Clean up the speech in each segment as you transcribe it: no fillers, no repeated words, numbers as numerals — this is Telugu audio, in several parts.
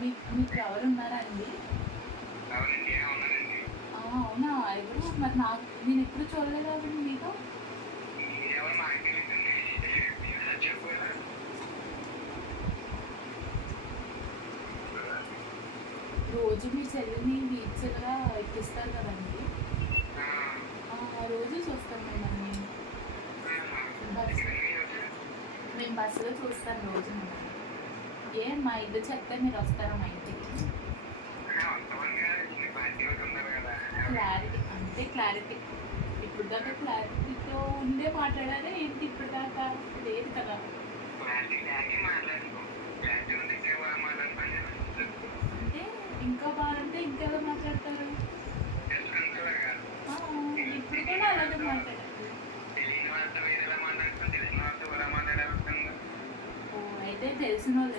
మీకు ఎవరు ఉన్నారా అండి? అవునా? ఎవరు మరి? నేను ఎప్పుడు చూడలేదు కదండి మీతో. రోజు మీ చెల్లిని బీచ్గా ఎక్కిస్తారు కదండి, రోజు చూస్తాం మేమని. మేము బస్సులో చూస్తాం రోజు. మా ఇల్లు చెప్తే మీరు వస్తారా మా ఇంటికి? క్లారిటీ ఇప్పుడు దాకా క్లారిటీతో ఉండే మాట్లాడారా ఏంటి? ఇప్పుడు దాకా లేదు కదా. అంటే ఇంకా బాగుంటే ఇంకెవరు మాట్లాడతారు? ఇప్పుడు కూడా అలాగే మాట్లాడారు. అయితే తెలిసిన వాళ్ళే.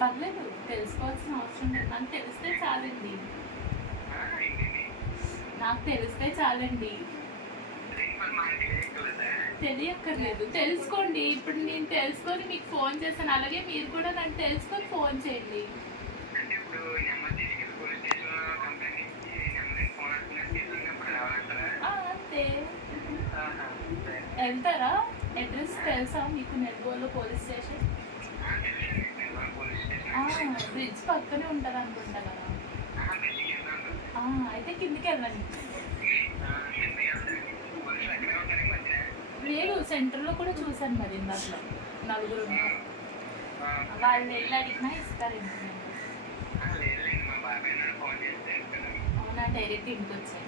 పర్లేదు, తెలుసుకోవాల్సిన అవసరం లేదు. నాకు తెలిస్తే చాలండి. తెలియక్కర్లేదు, తెలుసుకోండి. ఇప్పుడు నేను తెలుసుకొని మీకు ఫోన్ చేస్తాను, అలాగే మీరు కూడా నన్ను తెలుసుకొని ఫోన్ చేయండి. అంతే. వెళ్తారా? అడ్రస్ తెలుసా మీకు? నెల్లూరులో పోలీస్ స్టేషన్ బ్రిడ్జ్ పక్కనే ఉంటుంది అనుకుంటా కదా. అయితే కిందికి వెళ్ళండి. లేదు, సెంటర్లో కూడా చూసాను మరి ఇందాక నలుగురు. వాళ్ళు వెళ్ళి అడిగినా ఇస్తారేంటి? అవునా? డైరెక్ట్ ఇంటికి వచ్చాయి.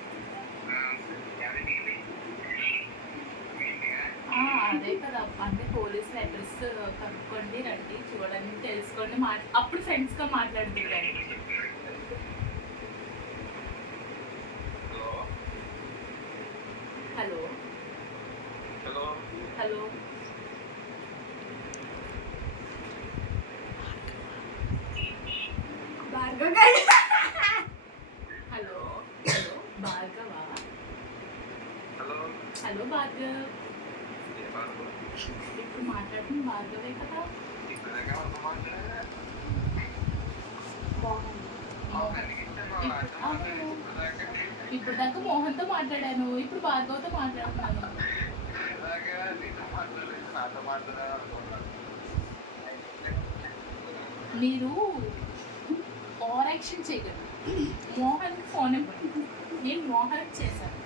అదే కదా, అంటే పోలీసులు అడ్రస్ కనుక్కోండి, రండి, చూడండి, తెలుసుకోండి, అప్పుడు ఫ్రెండ్స్గా మాట్లాడుతుంటారు. Hello hello hello Bhargava? Hello Bhargav, ఇప్పుడు మాట్లాడుతుంది భార్గవే కదా? ఇప్పుడు దాకా మోహన్తో మాట్లాడాను, ఇప్పుడు భార్గవ్తో మాట్లాడుతున్నాను. మీరు ఓవర్ యాక్షన్ చేయగలరు. మోహన్కి ఫోన్ ఇవ్వండి. నేను మోహన్కి చేశాను.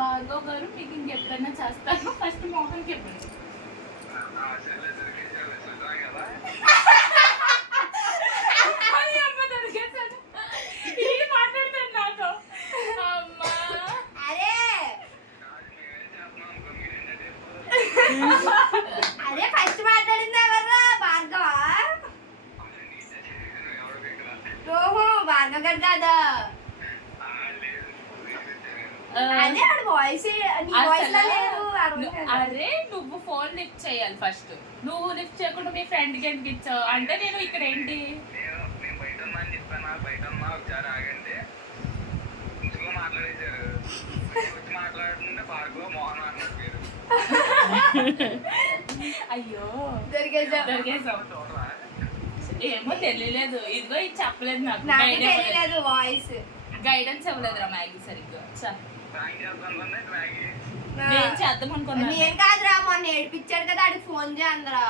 భార్గవ్ గారు మీకు ఇంకెప్పుడైనా చేస్తాను, ఫస్ట్ మోహన్కి ఇవ్వండి. మాట్లాడతాను నాతో. అదే ఫస్ట్ మాట్లాడింది ఎవర్రా? భార్గవ. ఓహో, భార్గవ్ గారు కాదా? అదే ఆడ వాయిస్ లేదు. అరే నువ్వు ఫోన్ లిఫ్ట్ చేయాలి ఫస్ట్. నువ్వు లిఫ్ట్ చేయకుండా మీ ఫ్రెండ్కి ఎందుకు ఇచ్చావు? అంటే నేను ఇక్కడ ఏంటి అయ్యో దొరికేసావు. ఏమో తెలియలేదు. ఇదిగో ఇది చెప్పలేదు నాకు. వాయిస్ గైడెన్స్ ఇవ్వలేదురా మ్యాగీ సరిగ్గా. నేను చేద్దాం అనుకున్నా. నేను కాదురా, మొన్న ఏడిపించాడు కదా, ఆడికి ఫోన్ చేయండిరా.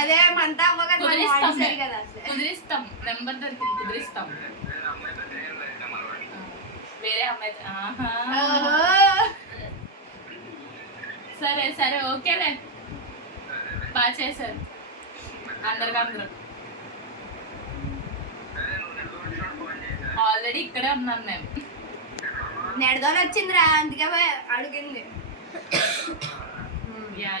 అదే మంతా కుదిరిస్తాం, నెంబర్ దొరికింది, కుదిరిస్తాం. వేరే అమ్మాయి. సరే ఓకేలే, బాగా చేశారు అందరు. ఆల్రెడీ ఇక్కడే ఉన్నాను మేము. నెడదోని వచ్చిందిరా, అందుకే అడిగింది. యా